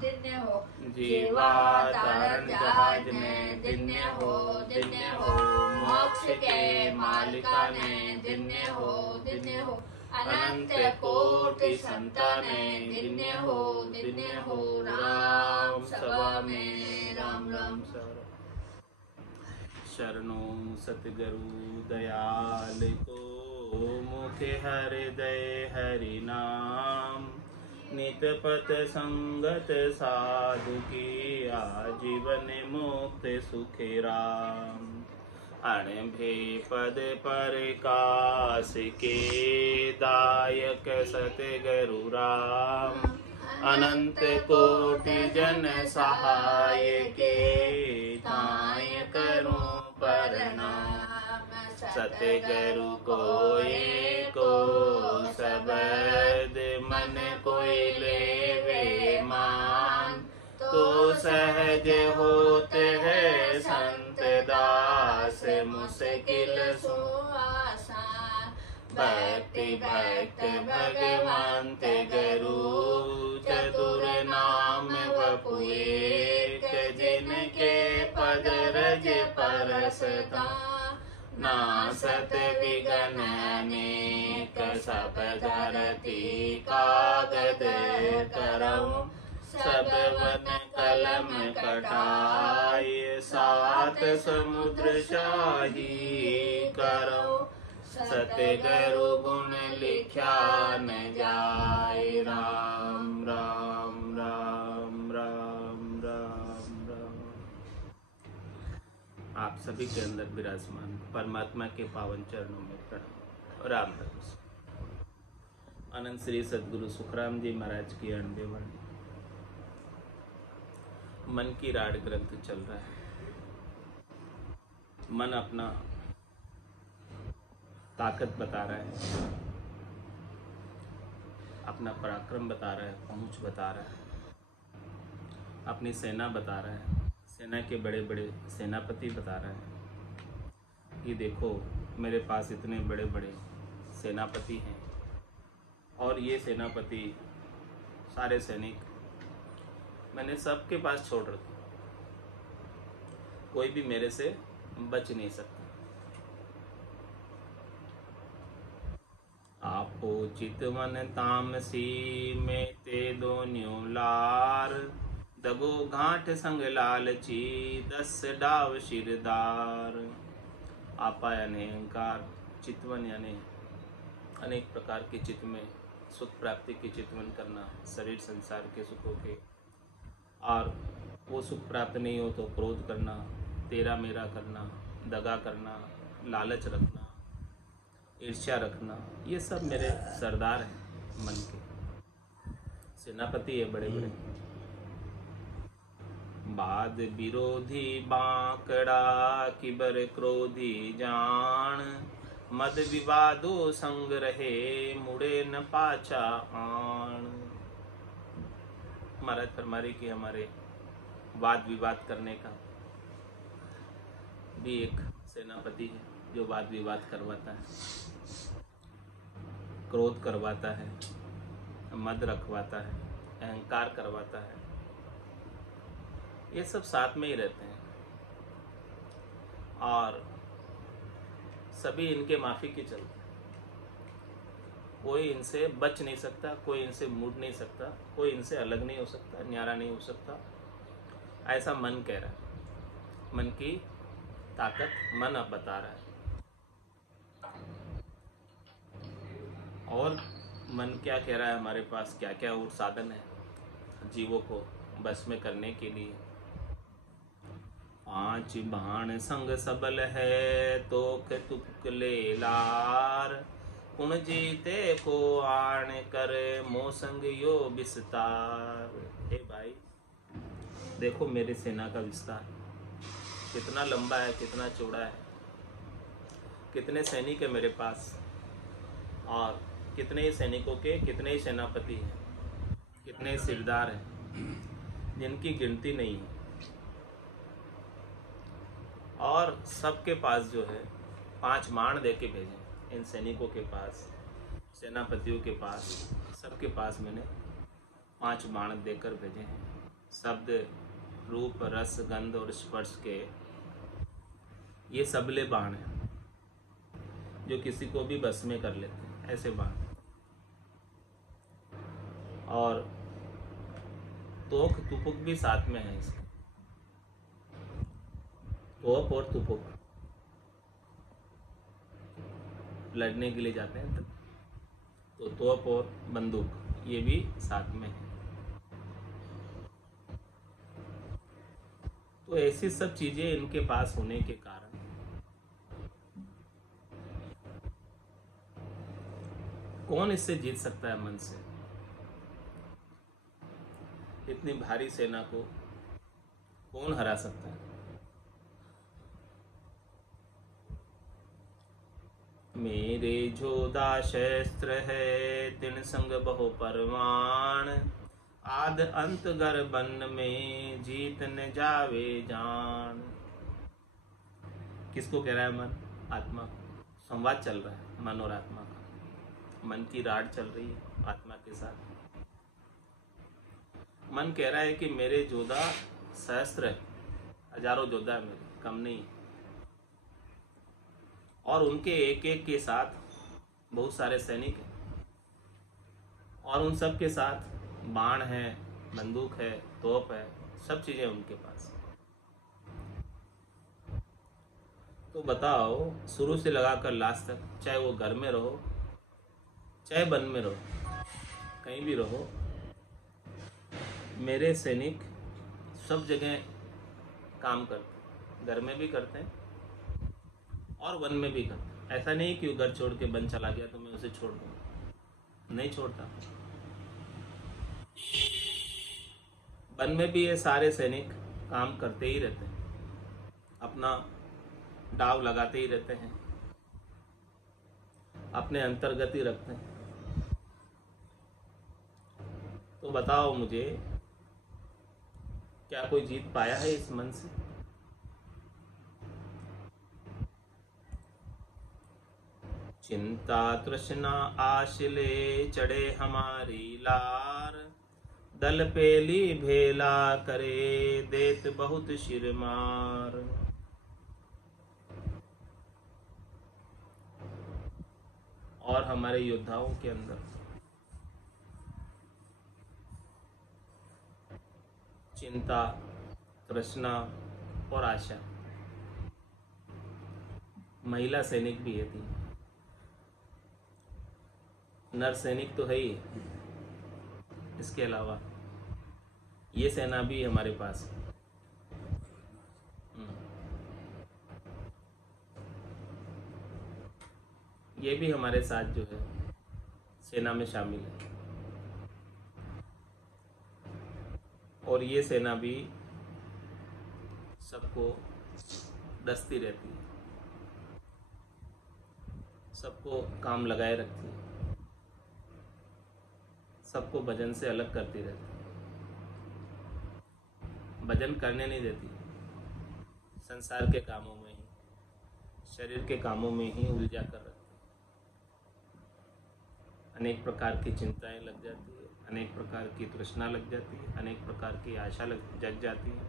दिन्य हो। जीवा तारण जहाज ने दिन्य हो, दिन्य हो। मोक्ष के मालिका ने दिन्य हो, दिन्य हो। अनंत कोटि संताने दिन्य हो, दिन्य हो। राम सभा में राम राम शरणों सतगुरु दयाल को, मुखे हृदय हरि नाम। नित पथ संगत साधु की, आजीवन मुक्त सुखी राम। अणभे पद प्रकाश के, दायक सतगुरु राम। अनंत कोटि जन सहाय के, ताय करूं प्रणाम। सतगुरु को एको शब्द, मन कोई लेवे मान। तो सहज होते है संत दास, मुश्किल सो आसान। भक्ति भक्त भगवंत गुरु, चतुर नाम वपु एक। जिनके पद रज परसता, नासत विघ्न अनेक। सब धरती कागद करऊं, सब वन कलम कटाय। सात समुद्र शाही करऊं, सतगुरु गुण लिख्या न जाय। राम राम राम राम राम राम। आप सभी के अंदर विराजमान परमात्मा के पावन चरणों में प्रणाम। राम राम। अनंत श्री सद्गुरु सुखराम जी महाराज की 98 वाणी। मन की राड ग्रंथ चल रहा है। मन अपना ताकत बता रहा है, अपना पराक्रम बता रहा है, पहुंच बता रहा है, अपनी सेना बता रहा है, सेना के बड़े बड़े सेनापति बता रहा है कि देखो मेरे पास इतने बड़े बड़े सेनापति हैं। और ये सेनापति सारे सैनिक मैंने सबके पास छोड़ रखे, कोई भी मेरे से बच नहीं सकता। आपो चितवन तामसी में ते दोन्यों लार। दगो घाट संग लालची, 10 डाव शिरदार। आपा यानी अहंकार, चितवन यानी अनेक प्रकार के चित्त में सुख प्राप्ति के चितवन करना, शरीर संसार के सुखों के, और वो सुख प्राप्त नहीं हो तो क्रोध करना, तेरा मेरा करना, दगा करना, लालच रखना, ईर्ष्या रखना। ये सब मेरे सरदार हैं, मन के सेनापति है बड़े बड़े। बाद विरोधी बांकड़ा, किबर क्रोधी जान। मद विवादो संग रहे, मुड़े न पाछा आन। महाराज फरमारी कि हमारे वाद विवाद करने का भी एक सेनापति है, जो वाद विवाद करवाता है, क्रोध करवाता है, मद रखवाता है, अहंकार करवाता है। ये सब साथ में ही रहते हैं और सभी इनके माफी की चलते हैं। कोई इनसे बच नहीं सकता, कोई इनसे मुड़ नहीं सकता, कोई इनसे अलग नहीं हो सकता, न्यारा नहीं हो सकता। ऐसा मन कह रहा है, मन की ताकत मन अब बता रहा है। और मन क्या कह रहा है, हमारे पास क्या क्या और साधन है जीवों को बस में करने के लिए। 5 बाण संग सबल है, तोख तुकले लार। कुण जीते को आण कर, मोसंग यो विस्तार। हे भाई देखो मेरे सेना का विस्तार कितना लंबा है, कितना चौड़ा है, कितने सैनिक है मेरे पास, और कितने ही सैनिकों के कितने ही सेनापति हैं, कितने ही सिरदार हैं जिनकी गिनती नहीं है। और सबके पास जो है 5 बाण दे के भेजे इन सैनिकों के पास, सेनापतियों के पास, सबके पास मैंने 5 बाण देकर भेजे हैं। शब्द, रूप, रस, गंध और स्पर्श के ये सबले बाण हैं जो किसी को भी बस में कर लेते हैं, ऐसे बाण। और तोक तुपुक भी साथ में है इसके, तोप और तुपुक लड़ने के लिए जाते हैं तो तोप और बंदूक ये भी साथ में है। तो ऐसी सब चीजें इनके पास होने के कारण कौन इससे जीत सकता है मन से? इतनी भारी सेना को कौन हरा सकता है? मेरे जोधा शस्त्र है तिन संग बहु परमाण, आद अंत गर बन में जीत न जावे जान। किसको कह रहा है मन? आत्मा को। संवाद चल रहा है मन और आत्मा का, मन की राड चल रही है आत्मा के साथ। मन कह रहा है कि मेरे जोधा सहस्त्र है, हजारों जोधा है मेरे, कम नहीं। और उनके एक एक के साथ बहुत सारे सैनिक हैं, और उन सब के साथ बाण है, बंदूक है, तोप है, सब चीजें उनके पास। तो बताओ, शुरू से लगाकर लास्ट तक, चाहे वो घर में रहो, चाहे वन में रहो, कहीं भी रहो, मेरे सैनिक सब जगह काम करते, घर में भी करते हैं और वन में भी करते हैं। ऐसा नहीं कि वो घर छोड़ के वन चला गया तो मैं उसे छोड़ दूँ, नहीं छोड़ता। वन में भी ये सारे सैनिक काम करते ही रहते हैं, अपना दाव लगाते ही रहते हैं, अपने अंतर्गत ही रखते हैं। तो बताओ मुझे, क्या कोई जीत पाया है इस मन से? चिंता तृष्णा आशिले चढ़े हमारी लार, दल पेली भेला करे देत बहुत शिर मार। और हमारे योद्धाओं के अंदर चिंता, तृष्णा और आशा। महिला सैनिक भी है, थी नर सैनिक तो है ही, इसके अलावा ये सेना भी हमारे पास है। ये भी हमारे साथ जो है सेना में शामिल है, और ये सेना भी सबको डसती रहती है, सबको काम लगाए रखती है, सबको भजन से अलग करती रहती है, भजन करने नहीं देती, संसार के कामों में ही, शरीर के कामों में ही उलझा कर रखती है। अनेक प्रकार की चिंताएं लग जाती है, अनेक प्रकार की तृष्णा लग जाती है, अनेक प्रकार की आशा जग जाती है।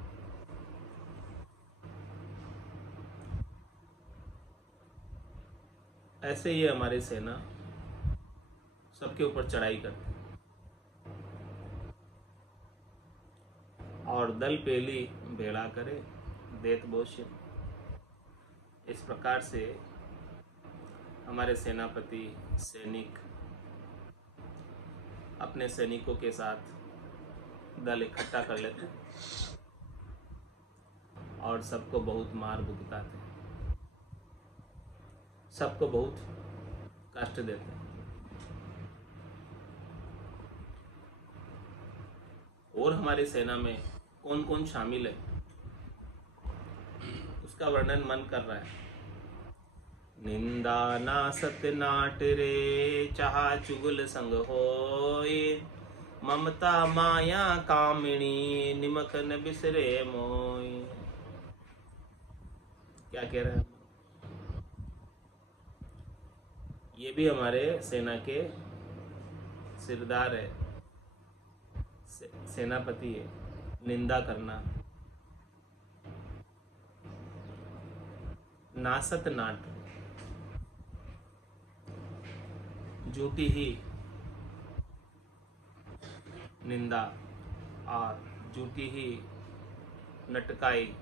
ऐसे ही हमारी सेना सबके ऊपर चढ़ाई करती है, और दल पेली भेड़ा करे देत बोशिम। इस प्रकार से हमारे सेनापति, सैनिक अपने सैनिकों के साथ दल इकट्ठा कर लेते हैं और सबको बहुत मार भुगताते हैं, सबको बहुत कष्ट देते हैं। और हमारी सेना में कौन कौन शामिल है उसका वर्णन मन कर रहा है। निंदा ना सत्यनाट रे चाहा चुगल संग होय, ममता माया कामिनी निमक न बिसरे मोय। क्या कह रहे हैं? ये भी हमारे सेना के सिरदार है, सेनापति है, निंदा करना, नासत नाट, झूठी ही निंदा और झूठी ही नटकाई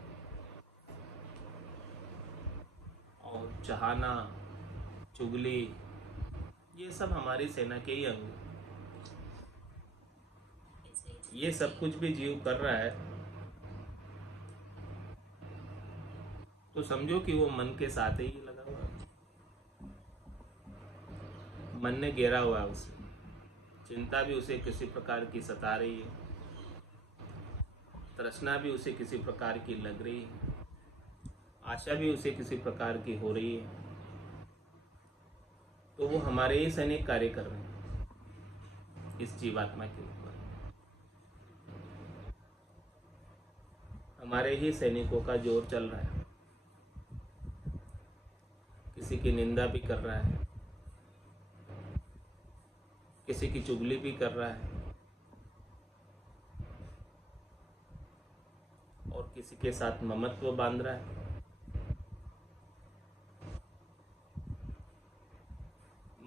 और चाहना, चुगली, ये सब हमारी सेना के ही अंग। ये सब कुछ भी जीव कर रहा है तो समझो कि वो मन के साथ ही लगा हुआ है। मन ने घेरा हुआ है उसे, चिंता भी उसे किसी प्रकार की सता रही है, तृष्णा भी उसे किसी प्रकार की लग रही है, आशा भी उसे किसी प्रकार की हो रही है। तो वो हमारे ही सैनिक कार्य कर रहे हैं इस जीवात्मा के ऊपर। हमारे ही सैनिकों का जोर चल रहा है, किसी की निंदा भी कर रहा है, किसी की चुगली भी कर रहा है और किसी के साथ ममत्व बांध रहा है।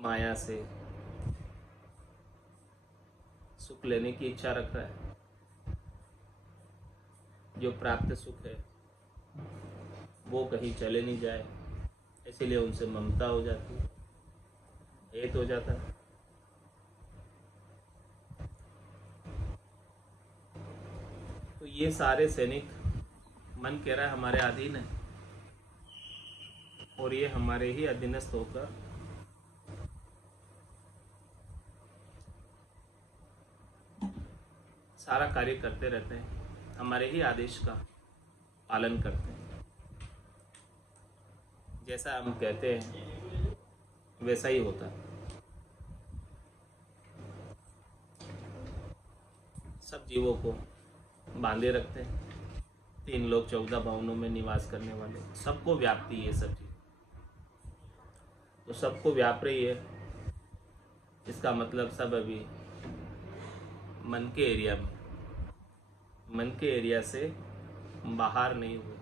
माया से सुख लेने की इच्छा रख रहा है। जो प्राप्त सुख है वो कहीं चले नहीं जाए, इसीलिए उनसे ममता हो जाती है, हेत हो जाता है। तो ये सारे सैनिक मन कह रहा है हमारे अधीन है और ये हमारे ही अधीनस्थ होकर सारा कार्य करते रहते हैं, हमारे ही आदेश का पालन करते हैं। जैसा हम कहते हैं वैसा ही होता है। सब जीवों को बांधे रखते हैं, 3 लोक 14 भवनों में निवास करने वाले, सबको व्यापती है सब चीज। तो सबको व्याप रही है, इसका मतलब सब अभी मन के एरिया में, मन के एरिया से बाहर नहीं हुए।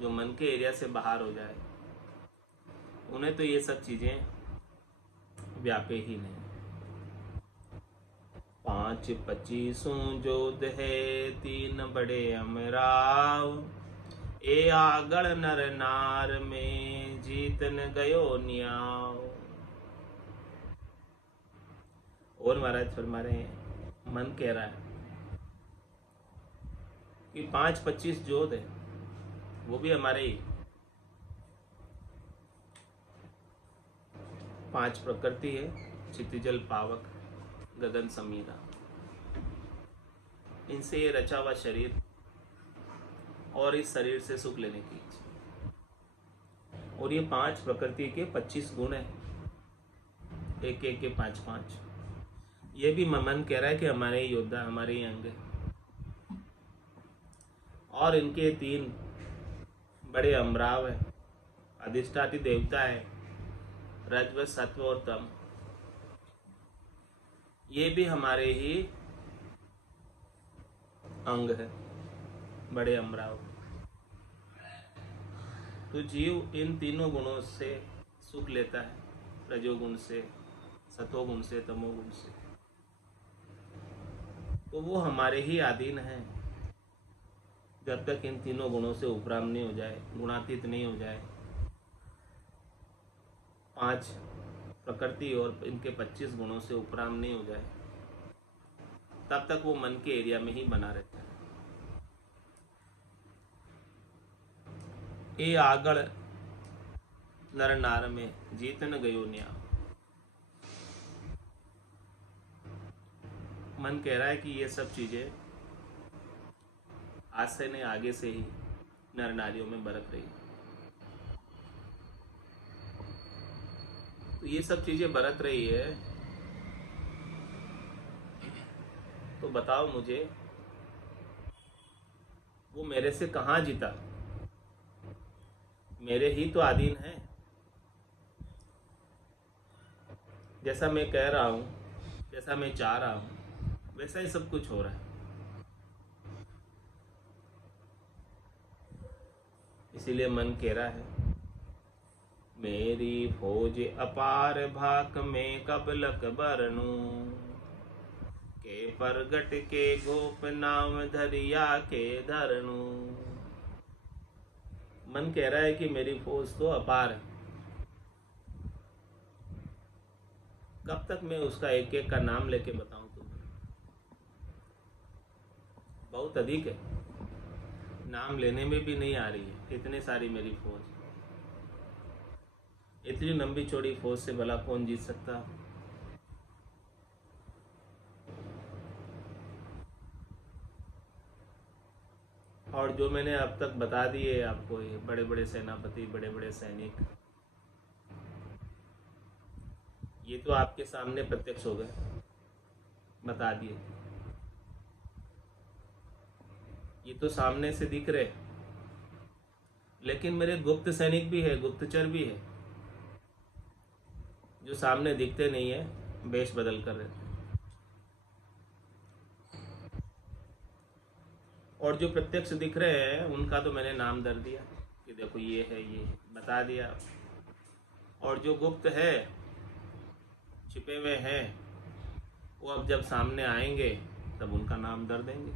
जो मन के एरिया से बाहर हो जाए उन्हें तो ये सब चीजें व्यापे ही नहीं। 5 25 जोध है 3 बड़े अमराव, ए आगड़ नर नार में जीतन गयो न्याव। और महाराज फरमा रहे हैं, मन कह रहा है कि 5 25 जोध है, वो भी हमारे ही 5 प्रकृति है, क्षितिजल पावक गगन समीरा, इनसे ये रचा हुआ शरीर और इस शरीर से सुख लेने की इच्छा। और ये 5 प्रकृति के 25 गुण है, एक एक के 5 5। ये भी मन कह रहा है कि हमारे ही योद्धा, हमारे ही अंग है। और इनके 3 बड़े अमराव है, अधिष्ठाती देवता है, रजव सत्व और तम, ये भी हमारे ही अंग है, बड़े अमराव। तो जीव इन तीनों गुणों से सुख लेता है, रजोगुण से, सतोगुण से, तमोगुण से। तो वो हमारे ही अधीन है जब तक इन तीनों गुणों से उपराम नहीं हो जाए, गुणातीत नहीं हो जाए। 5 प्रकृति और इनके 25 गुणों से उपराम नहीं हो जाए, तब तक वो मन के एरिया में ही बना रहता है। ए आगड़ नर नार में जीतन गयो न्या। मन कह रहा है कि ये सब चीजें आज से नहीं, आगे से ही नर नारियों में बरत रही। तो ये सब चीजें बरत रही है, तो बताओ मुझे वो मेरे से कहाँ जीता? मेरे ही तो अधीन है। जैसा मैं कह रहा हूँ, जैसा मैं चाह रहा हूँ, वैसा ही सब कुछ हो रहा है। इसीलिए मन कह रहा है, मेरी फौज अपार भाक में कबलक बरनू, के परगट के गोप नाम धरिया के धरनू। मन कह रहा है कि मेरी फौज तो अपार है, कब तक मैं उसका एक एक का नाम लेके बताऊं तुम्हें। बहुत अधिक है, नाम लेने में भी नहीं आ रही है, इतनी सारी मेरी फौज। इतनी लंबी चौड़ी फौज से भला कौन जीत सकता। और जो मैंने अब तक बता दिए आपको, ये बड़े बड़े सेनापति, बड़े बड़े सैनिक, ये तो आपके सामने प्रत्यक्ष हो गए, बता दिए। ये तो सामने से दिख रहे, लेकिन मेरे गुप्त सैनिक भी है, गुप्तचर भी है, जो सामने दिखते नहीं है, वेश बदल कर रहते। और जो प्रत्यक्ष दिख रहे हैं उनका तो मैंने नाम दर दिया कि देखो ये है, ये बता दिया। और जो गुप्त है, छिपे हुए हैं, वो अब जब सामने आएंगे तब उनका नाम दर देंगे।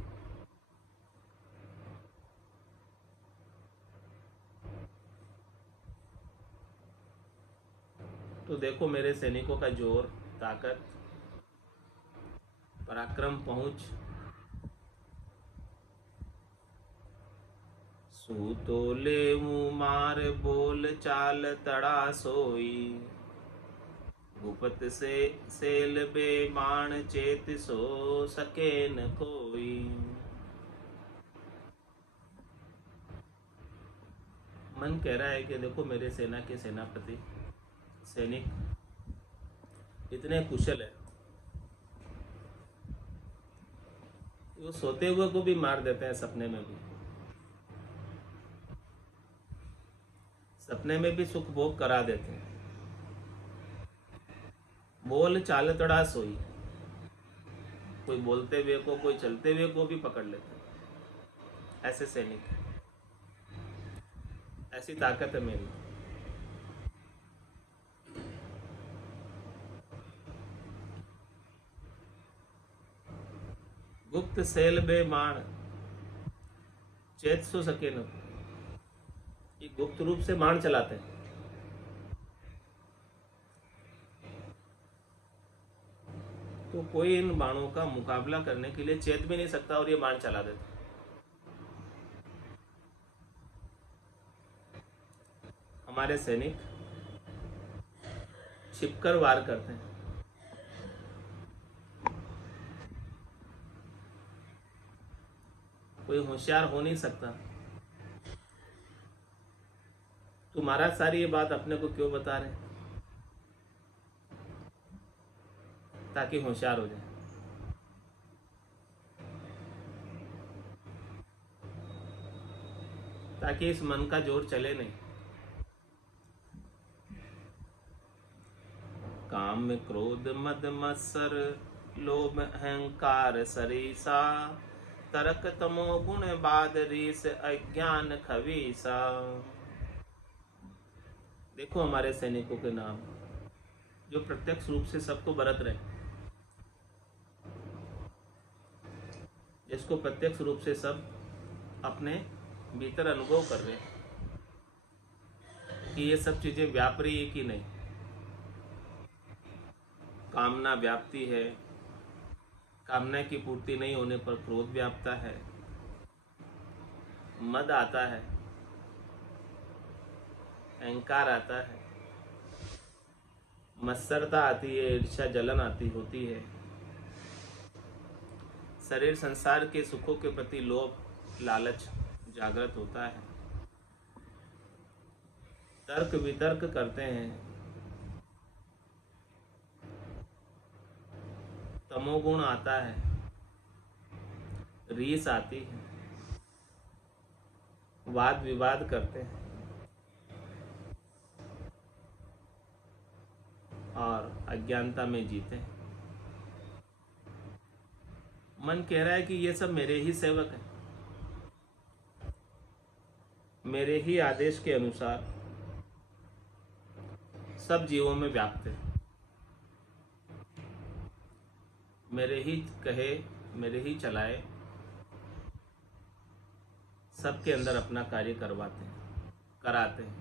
तो देखो मेरे सैनिकों का जोर, ताकत, पराक्रम, पहुंच। सूतो ले मार बोल चाल तड़ा सोई, भूपत से सेल बे बाण चेत सो सके न कोई। मन कह रहा है कि देखो मेरे सेना के सेनापति, सैनिक इतने कुशल है, वो सोते हुए को भी मार देते हैं, सपने में भी, सपने में भी सुख भोग करा देते हैं। बोल चाल तड़ा सोई, कोई बोलते हुए को, कोई चलते हुए को भी पकड़ लेते हैं। ऐसे सैनिक, ऐसी ताकत है मेरी। गुप्त सेल बे बाण चेत सो सके न, ये गुप्त रूप से बाण चलाते हैं। तो कोई इन बाणों का मुकाबला करने के लिए चेत भी नहीं सकता, और ये बाण चला देते। हमारे सैनिक छिपकर वार करते हैं। कोई होशियार हो नहीं सकता। तो महाराज सारी ये बात अपने को क्यों बता रहे, ताकि होशियार हो जाए। ताकि इस मन का जोर चले नहीं। काम क्रोध मद मत्सर लोभ अहंकार सरीसा, तरक तमो गुण बाद रीस अज्ञान खवीसा। देखो हमारे सैनिकों के नाम, जो प्रत्यक्ष रूप से सबको बरत रहे, जिसको प्रत्यक्ष रूप से सब अपने भीतर अनुभव कर रहे हैं कि ये सब चीजें व्याप रही है कि नहीं। कामना व्याप्ति है, कामना की पूर्ति नहीं होने पर क्रोध व्यापता है, मद आता है, अहंकार आता है, मत्सरता आती है, ईर्ष्या जलन आती होती है, शरीर संसार के सुखों के प्रति लोभ लालच जागृत होता है, तर्क वितर्क करते हैं, तमोगुण आता है, रीस आती है, वाद विवाद करते हैं, और अज्ञानता में जीते हैं। मन कह रहा है कि ये सब मेरे ही सेवक हैं, मेरे ही आदेश के अनुसार सब जीवों में व्याप्त है। मेरे ही कहे, मेरे ही चलाए, सबके अंदर अपना कार्य करवाते हैं, कराते हैं।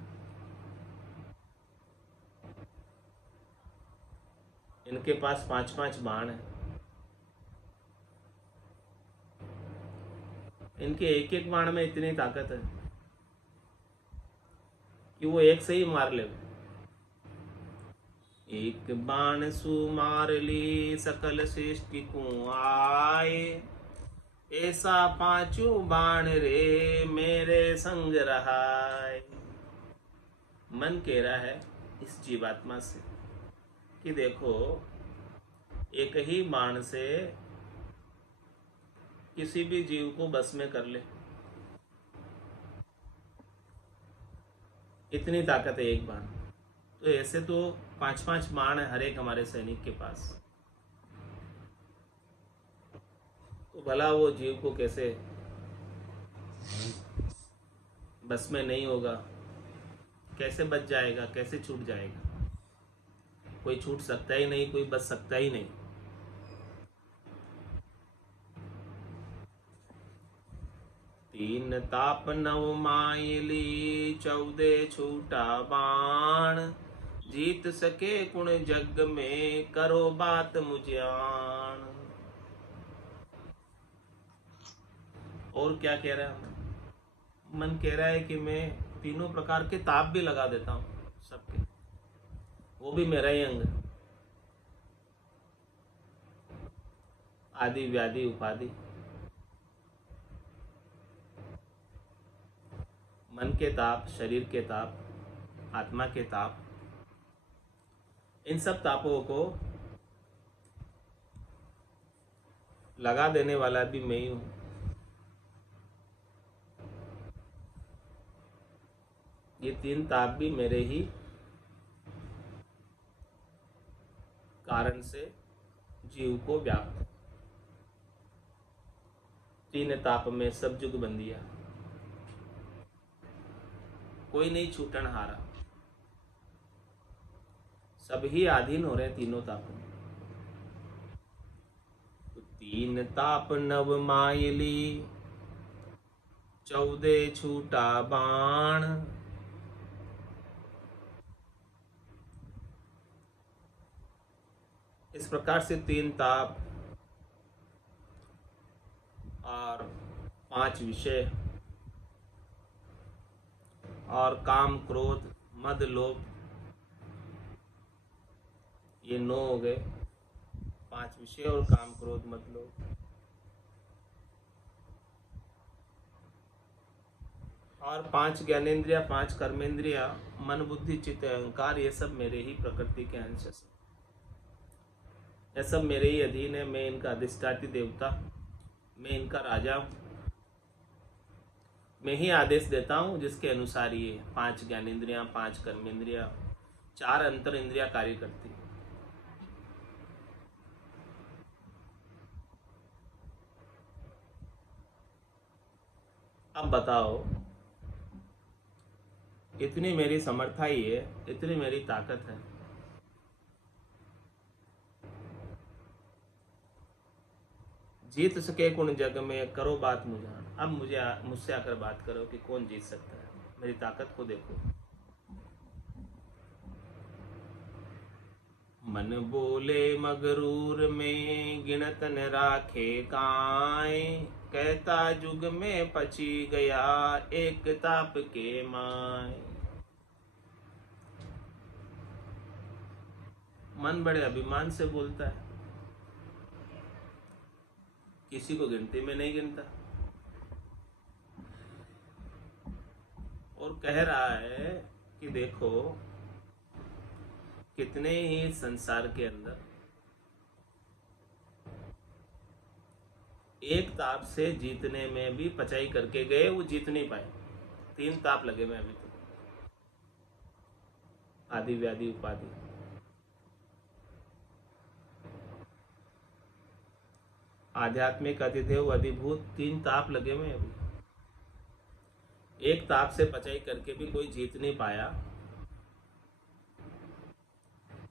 इनके पास 5-5 बाण हैं। इनके एक एक बाण में इतनी ताकत है कि वो एक से ही मार ले। एक बाण सु मार ली सकल सृष्टि को आए, ऐसा पांचों बाण रे मेरे संग रहाय। मन कह रहा है इस जीवात्मा से कि देखो, एक ही बाण से किसी भी जीव को बस में कर ले, इतनी ताकत है एक बाण। तो ऐसे तो 5-5 बाण है हर एक हमारे सैनिक के पास, तो भला वो जीव को कैसे बस में नहीं होगा, कैसे बच जाएगा, कैसे छूट जाएगा? कोई छूट सकता ही नहीं, कोई बच सकता ही नहीं। तीन ताप नव माइली 14 छूटा बाण, जीत सके कुण जग में करो बात मुझे आन। और क्या कह रहा है? मन कह रहा है कि मैं तीनों प्रकार के ताप भी लगा देता हूं सबके, वो भी मेरा ही अंग। आदि व्याधि उपाधि, मन के ताप, शरीर के ताप, आत्मा के ताप, इन सब तापों को लगा देने वाला भी मैं ही हूं। ये तीन ताप भी मेरे ही कारण से जीव को व्याप्त। तीन ताप में सब जुग बंदिया, कोई नहीं छूटन हारा। सब ही अधीन हो रहे तीनों तापों में। तो तीन ताप नव माइली 14 छूटा बाण, इस प्रकार से तीन ताप और 5 विषय और काम क्रोध मद लोभ, ये 9 हो गए। 5 विषय और काम क्रोध मद लोभ, और 5 ज्ञानेन्द्रिया, 5 कर्मेंद्रिया, मन बुद्धि चित्त अहंकार, ये सब मेरे ही प्रकृति के अंश है। ये सब मेरे ही अधीन है। मैं इनका अधिष्ठात्री देवता, मैं इनका राजा हूं। मैं ही आदेश देता हूं जिसके अनुसार ये 5 ज्ञानेन्द्रियां, 5 कर्मेंद्रिया, 4 अंतर इंद्रिया कार्य करती। अब बताओ, इतनी मेरी समर्था ही है, इतनी मेरी ताकत है, जीत सके कौन जग में करो बात मुझे। अब मुझसे आकर बात करो कि कौन जीत सकता है। मेरी ताकत को देखो। मन बोले मगरूर में गिनत न राखे काए, कहता जुग में पची गया एक ताप के माय। मन बड़े अभिमान से बोलता है, किसी को गिनती में नहीं गिनता, और कह रहा है कि देखो कितने ही संसार के अंदर एक ताप से जीतने में भी पचाई करके गए, वो जीत नहीं पाए। 3 ताप लगे मैं अभी तो, आदि व्याधि उपाधि। आध्यात्मिक अधिदेव अधिभूत, 3 ताप लगे में अभी। एक ताप से पचाई करके भी कोई जीत नहीं पाया,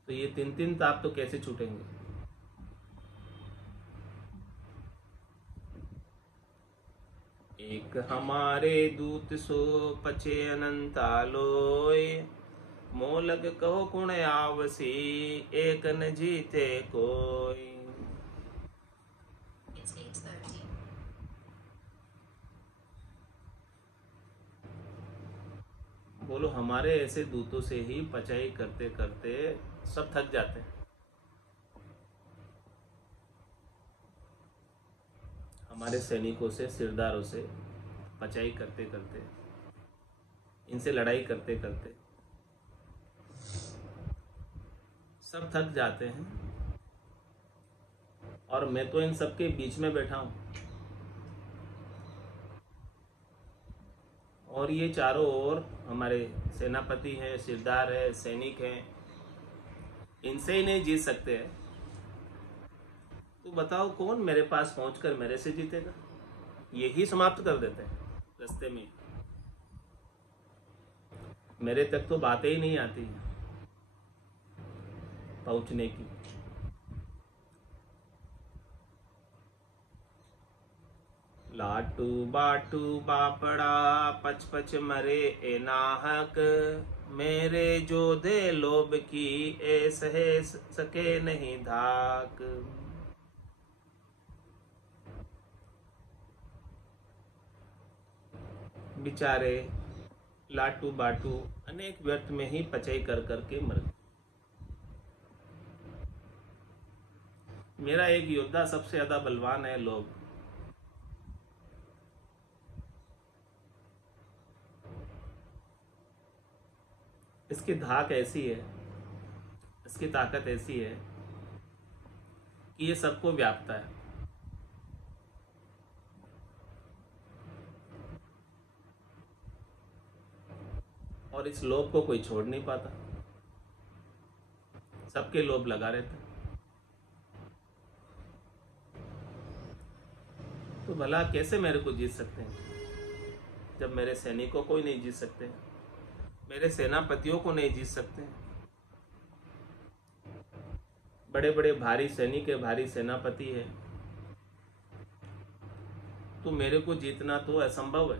तो ये 3-3 ताप तो कैसे छूटेंगे। एक हमारे दूत सो पचे अनंतालोय, मोलग कहो कुण आवसी, एक न जीते कोई। It's 8:30. बोलो, हमारे ऐसे दूतों से ही पचाई करते करते सब थक जाते हैं। हमारे सैनिकों से, सिरदारों से पचाई करते करते, इनसे लड़ाई करते करते सब थक जाते हैं, और मैं तो इन सबके बीच में बैठा हूं। और ये चारों ओर हमारे सेनापति हैं, सिरदार है, सैनिक हैं, इनसे ही नहीं जीत सकते हैं, तो बताओ कौन मेरे पास पहुंचकर मेरे से जीतेगा। यही समाप्त कर देते हैं रास्ते में। मेरे तक तो बातें ही नहीं आती पहुंचने की। लाटू बाटू बापड़ा पच पच मरे ए नाहक, मेरे जोधे लोभ की ए सहे सके नहीं धाक। बेचारे लाटू बाटू अनेक व्यर्थ में ही पचाई कर करके मर गए। मेरा एक योद्धा सबसे ज्यादा बलवान है लोग। इसकी धाक ऐसी है, इसकी ताकत ऐसी है कि ये सबको व्यापता है। और इस लोभ को कोई छोड़ नहीं पाता, सबके लोभ लगा रहता। तो भला कैसे मेरे को जीत सकते हैं, जब मेरे सैनिकों को ही नहीं जीत सकते, मेरे सेनापतियों को नहीं जीत सकते। बड़े बड़े भारी सैनिक है, भारी सेनापति है, तो मेरे को जीतना तो असंभव है।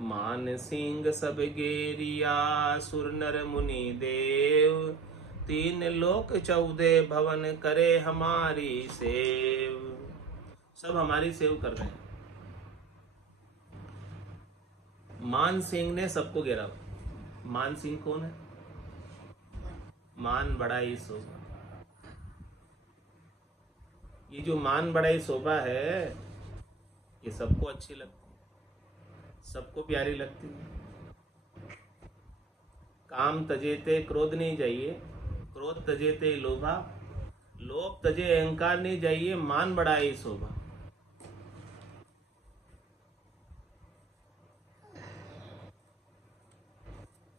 मान सिंह सब गेरिया सुर नर मुनि देव, 3 लोक 14 भवन करे हमारी सेव। सब हमारी सेव कर रहे हैं। मान सिंह ने सबको घेरा। मान सिंह कौन है? मान बड़ाई शोभा। ये जो मान बड़ाई शोभा है, ये सबको अच्छी लगती है, सबको प्यारी लगती है। काम तजेते क्रोध नहीं जाइए, क्रोध तजेते लोभा, लोभ तजे अहंकार नहीं जाइए, मान बड़ाई शोभा।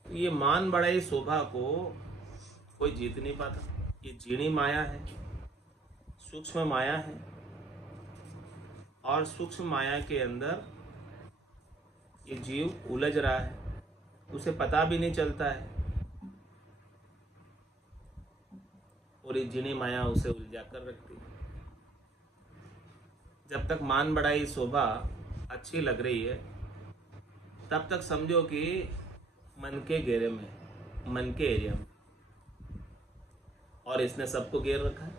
ये मान बड़ाई शोभा को कोई जीत नहीं पाता। ये जीणी माया है, सूक्ष्म माया है, और सूक्ष्म माया के अंदर ये जीव उलझ रहा है, उसे पता भी नहीं चलता है, और ये जीणी माया उसे उलझा कर रखती है। जब तक मान बड़ाई शोभा अच्छी लग रही है, तब तक समझो कि मन के घेरे में, मन के एरिया में, और इसने सबको घेर रखा है।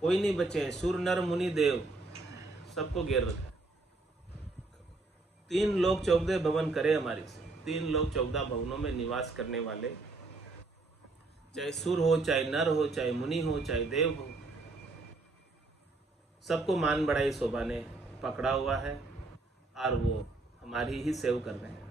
कोई नहीं बचे, सुर नर मुनि देव सबको घेर रखा है। 3 लोक 14 भवन करे हमारी से। 3 लोक 14 भवनों में निवास करने वाले, चाहे सुर हो, चाहे नर हो, चाहे मुनि हो, चाहे देव हो, सबको मान बड़ाई शोभा ने पकड़ा हुआ है, और वो हमारी ही सेव कर रहे हैं।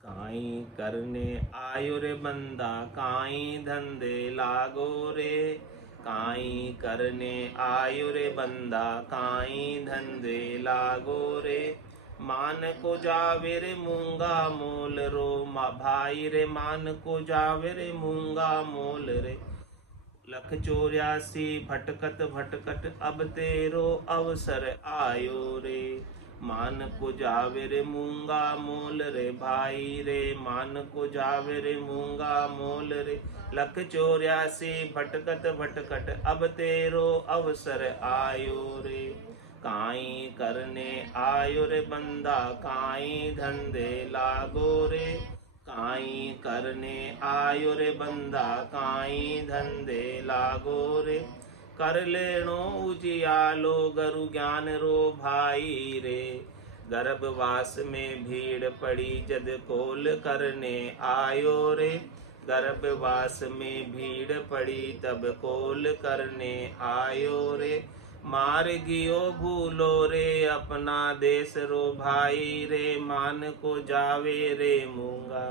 काई करने आयो रे बंदा, काई धंधे लागो रे, काई करने आयो रे बंदा, काई धंधे लागो रे, मान को जावे रे मूंगा मोल रो भाई रे, मान को जावे रे मूंगा मोल रे। 184 भटकत भटकत अब तेरो अवसर आयो रे। मान को जावे रे मूंगा मोल रे भाई रे, मान को जावे रे मूंगा मोल रे। 184 भटकत भटकट अब तेरो अवसर आयो रे। काई करने आयो रे बंदा, काई धंधे लागो रे। काई करने आयो रे बंदा, काई धंधे लागो रे। कर लेनो उजियालो गुरु ज्ञान रो भाई रे। गर्भवास में भीड़ पड़ी जद कोल करने आयो रे। गर्भवास में भीड़ पड़ी तब कोल करने आयो रे। मार गियो भूलो रे अपना देश रो भाई रे, मान को जावे रे मूंगा।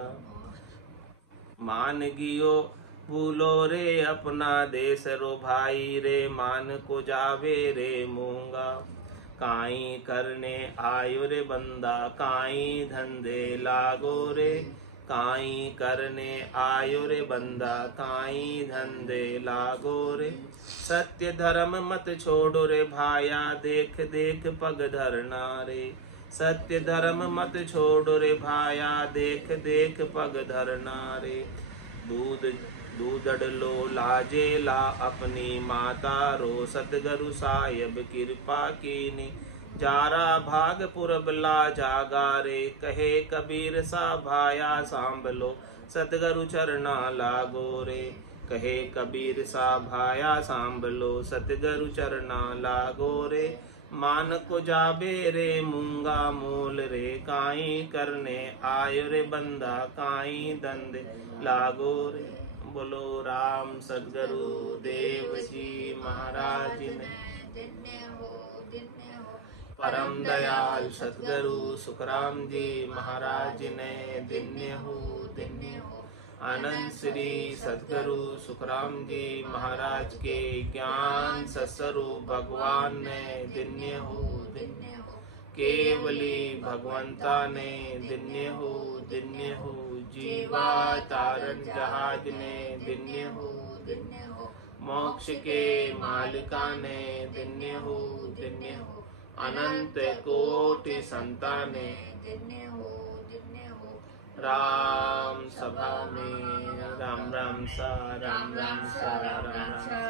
मान गियो भूलो रे अपना देश रो भाई रे, मान को जावे रे मूंगा। काई करने आयो रे बंदा, काई धंधे लागो रे। काई करने आयो रे बंदा, काई धंधे लागो रे। सत्य धर्म मत छोड़ो रे भाया, देख देख पग धरना रे। सत्य धर्म मत छोड़ो रे भाया, देख देख पग धरना रे। दूधड़ लो लाजे ला अपनी माता रो, सतगुरु साहिब कृपा कीनी। जारा भाग पुरब ला जागा रे, कहे कबीर सा भाया सांभलो, सतगुरु चरना लागो रे। कहे कबीर सा भाया सांभलो, सतगुरु चरना लागो रे। मान को जाबे रे मूंगा मोल रे, काई करने आयो रे बंदा, काई धंधे लागो रे। बोलो राम सतगुरु देव जी महाराज ने, परम दयाल सतगुरु सुखराम जी महाराज ने, दिन्य हो दिन्य हो। आनंद श्री सतगुरु सुखराम जी महाराज के ज्ञान सत्स्वरूप भगवान ने, दिन्य हो दिन्य हो। केवली भगवंता ने, दिन्य हो दिन्य हो। जीवा तारण जहाज ने, दिन्य हो दिन्य हो। मोक्ष के मालिका ने, दिन्य हो दिन्य हो। अनंत कोटि संताने, दिन्य हो दिन्य हो। राम सभा में राम राम सा, राम राम सा, राम राम सा।